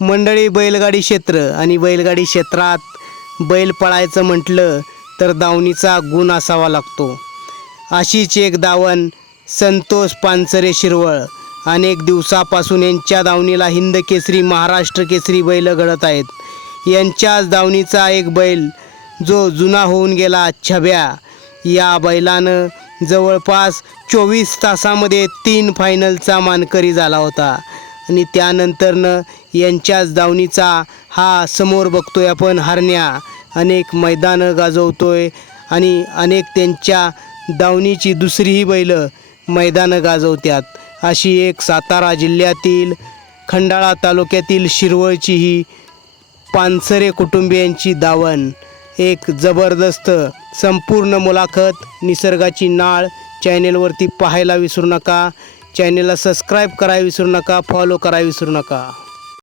मंडळी बैलगाडी क्षेत्र आणि बैलगाडी क्षेत्रात बैल पळायचं म्हटलं तर दावणीचा गुण असावा लागतो. अशीच एक दावण संतोष पानसरे शिरवळ अनेक दिवसापासून यांच्या दावणीला हिंद केसरी महाराष्ट्र केसरी बैल घडत आहेत. यांच्याच दावणीचा एक बैल जो जुना होऊन गेला छब्या या बैलानं जवळपास चोवीस तासामध्ये तीन फायनलचा मानकरी झाला होता. आणि त्यानंतरनं यांच्याच दावणीचा हा समोर बघतोय आपण हरण्या. अनेक मैदानं गाजवतोय आणि अनेक त्यांच्या दावणीची दुसरीही बैलं मैदानं गाजवतात अशी एक सातारा जिल्ह्यातील खंडाळा तालुक्यातील शिरवळची ही पानसरे कुटुंबियांची दावण. एक जबरदस्त संपूर्ण मुलाखत निसर्गाची नाळ चॅनेलवरती पाहायला विसरू नका. चॅनेलला सबस्क्राईब करायला विसरू नका फॉलो करायला विसरू नका.